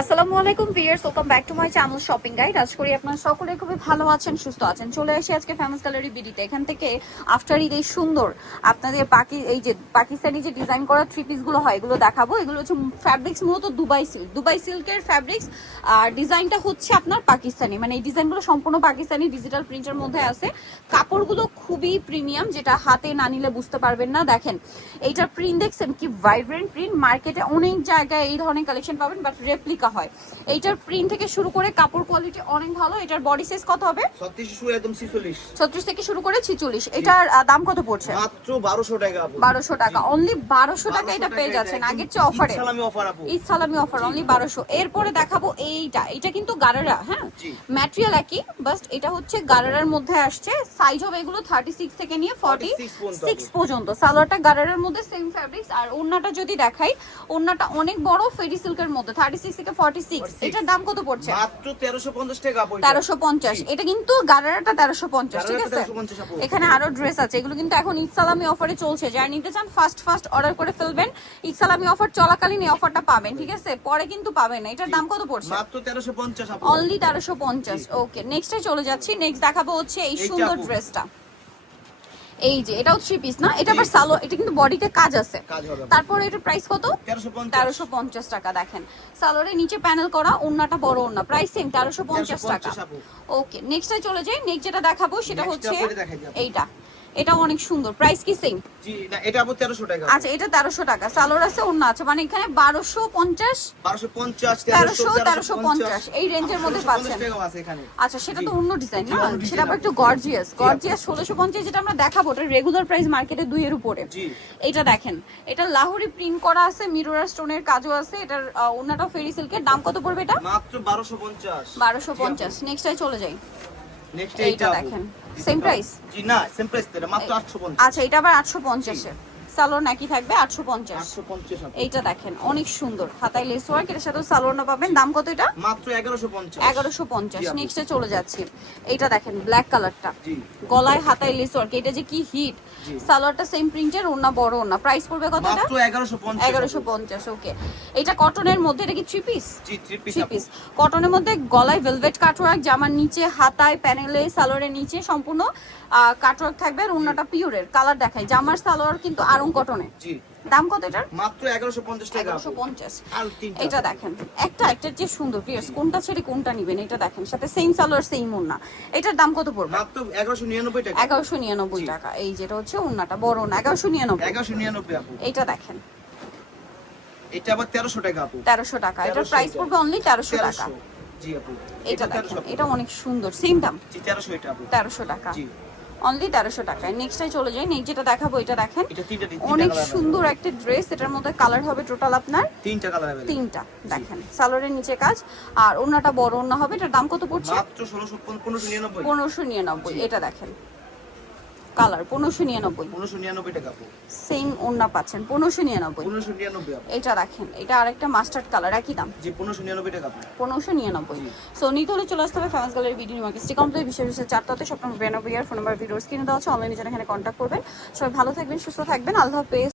আসসালামু আলাইকুম viewers, welcome back to my channel shopping guide. আশা করি আপনারা সকলে খুবই ভালো আছেন, সুস্থ আছেন। চলে আসি আজকে ফেমাস গ্যালারি বিডিতে। এখান থেকে আফটার ঈদ এই সুন্দর আপনাদের পাকিস্তানি যে ডিজাইন করা থ্রি পিসগুলো হয় এগুলো দেখাবো। এগুলো হচ্ছে ফ্যাব্রিক্স মূলত দুবাই সিল্কের ফ্যাব্রিক্স, আর ডিজাইনটা হচ্ছে আপনার পাকিস্তানি, মানে এই ডিজাইনগুলো সম্পূর্ণ পাকিস্তানি ডিজিটাল প্রিন্টের মধ্যে আছে। কাপড়গুলো খুবই প্রিমিয়াম, যেটা হাতে না নিলে বুঝতে পারবেন না। দেখেন এইটার প্রিন্ট দেখছেন কি ভাইব্রেন্ট প্রিন্ট। মার্কেটে অনেক জায়গায় এই ধরনের কালেকশন পাবেন, বাট রেপ্লিকা হয়। এইটার প্রিন্ট থেকে শুরু করে কাপড় কোয়ালিটি অনেক ভালো। এটার বডি সাইজ কত হবে? 36 থেকে শুরু করে 46। এটার দাম কত পড়ছে? মাত্র 1200 টাকা। 1200 টাকা, অনলি 1200 টাকা এটা পেয়ে যাচ্ছেন আগের চেয়ে অফারে। ঈদ সালামি অফার অনলি 1200। এরপরে দেখাবো এটা কিন্তু গারারা, হ্যাঁ ম্যাটেরিয়াল একই, বাট এটা হচ্ছে গারারার মধ্যে আসছে। সাইজ হবে এগুলো 36 থেকে নিয়ে 46 পর্যন্ত। সালোয়ারটা গারারার মধ্যে সেম ফ্যাব্রিক্স। আর ওন্নাটা যদি দেখাই, ওন্নাটা অনেক বড় ফেরি সিল্কের মধ্যে 36 থেকে 46। এটার দাম কত পড়ছে? মাত্র 1350 টাকা। 1350। এটা কিন্তু গারারাটা 1350, ঠিক আছে? এখানে আরো ড্রেস আছে, এগুলো কিন্তু এখন ঈদ সালামি অফারে চলছে। যারা নিতে চান ফার্স্ট অর্ডার করে ফেলবেন। ঈদ সালামি অফার চলাকালীন এই অফারটা পাবেন, ঠিক আছে? পরে কিন্তু পাবেন না। এটার দাম কত পড়ছে? মাত্র 1350 আপু। অনলি 1350। ওকে, নেক্সটে চলে যাচ্ছি। নেক্সট দেখাবো হচ্ছে এই সুন্দর ড্রেসটা। এই যে এটাও থ্রি পিস না, এটা আবার সালো, এটা কিন্তু বডিতে কাজ আছে। তারপর এটার প্রাইস কত? 1350 টাকা। দেখেন সালোয়ারের নিচে প্যানেল করা, ওন্নাটা বড় ওন্না, প্রাইস সেম 1350 টাকা। ওকে, নেক্সটে চলে যাই। নেক্সট যেটা দেখাবো সেটা হচ্ছে এইটা। এটা অনেক সুন্দর, প্রাইস কি সেম? জি না, এটা আপু 1300 টাকা। আচ্ছা, এটা 1300 টাকা। সালোয়ার আছে, ওন্না আছে, মানে এখানে 1250 1350 এই রেঞ্জের মধ্যে পাচ্ছেন। আচ্ছা, সেটা তো অন্য ডিজাইন না, সেটা আবার একটু গর্জিয়াস 1650। যেটা আমরা দেখাবো ওটা রেগুলার প্রাইস মার্কেটে 2 এর উপরে। এটা দেখেন, এটা লাহোরি প্রিন্ট করা আছে, মিরর স্টোনের কাজও আছে। এটার ওন্নাটা ফেরি সিল্কের। দাম কত পড়বে এটা? মাত্র 1250। 1250। নেক্সটে চলে যাই। নেক্সট এইটা দেখেন, সেম প্রাইস? জি না, সেম প্রাইস এটা মাত্র 850। আচ্ছা, এটা আবার 850 এর। সালোয়ার নাকি থাকবে 850। 850। এইটা দেখেন অনেক সুন্দর, হাতায় লেস ওয়ার্ক, এর সাথে সালোয়ার না পাবেন। দাম কত এটা? মাত্র 1150। 1150। নেক্সটে চলে যাচ্ছি। এইটা দেখেন ব্ল্যাক কালারটা, জি গলায় হাতায় লেস ওয়ার্ক, এটা যে কি হিট। সালোয়ারটা সেম প্রিন্টের, ওন্না বড় ওন্না। প্রাইস পড়বে কত এটা? মাত্র 1150। 1150। ওকে, এটা কটনের মধ্যে, এটা কি থ্রি পিস? জি, থ্রি পিস কটনের মধ্যে। গলায় ভেলভেট কাটওয়ার্ক, জামার নিচে হাতায় প্যানেলে সালোয়ারের নিচে সম্পূর্ণ কাটওয়ার্ক থাকবে। আর ওন্নাটা পিওরের। কালার দেখাই, জামার সালোয়ার কিন্তু আরং কটনে। জি, দাম কত এটার? মাত্র 1150 টাকা। 1150। আর তিনটা। এটা দেখেন একটা যে সুন্দর পিয়ার্স, কোনটা ছেড়ে কোনটা নেবেন। এটা দেখেন, সাথে সেম সালোয়ার সেম ওন্না। এটার দাম কত পড়বে? মাত্র 1199 টাকা। 1199 টাকা। এই যেটা হচ্ছে ওন্নাটা বড় ওন্না, 1199। 1199 আপু। এইটা দেখেন, এটা আবার 1300 টাকা আপু। 1300 টাকা। এটার প্রাইস পড়বে অনলি 1300 টাকা। জি আপু, এটা দেখেন, এটা অনেক সুন্দর, সেম দাম। জি, 1300 এটা আপু। 1300 টাকা, জি অনলি 1300 টাকায়। নেক্সটে চলে যাই। নেক্সট যেটা দেখাবো এটা দেখেন, এটা তিনটা অনেক কালার সুন্দর একটা ড্রেস। এটার মধ্যে কালার হবে টোটাল আপনার তিনটা কালার अवेलेबल। তিনটা। দেখেন সালোয়ারের নিচে কাজ, আর ওন্নাটা বড় ওন্না হবে। এটার দাম কত পড়ছে? মাত্র 1599। 1599। এটা দেখেন কালার 1599। 1599 টাকা আপু। সেম ওন্না পাচ্ছেন 1599। 1599 আপু। এটা দেখেন, এটা আরেকটা মাস্টার্ড কালার, একই দাম জি, 1599 টাকা আপু। 1599। সো নিতে হলে চলে আসতে হবে famous gallery BD market city complex, বিশেষ 4টাতে। সপ্তাহ 92 ফোন নাম্বার ভিডিওস কিনে দেওয়া আছে। অনলাইনে যারা এখানে কন্ট্যাক্ট করবেন। সবাই ভালো থাকবেন, সুস্থ থাকবেন। আল্লাহ হাফেজ।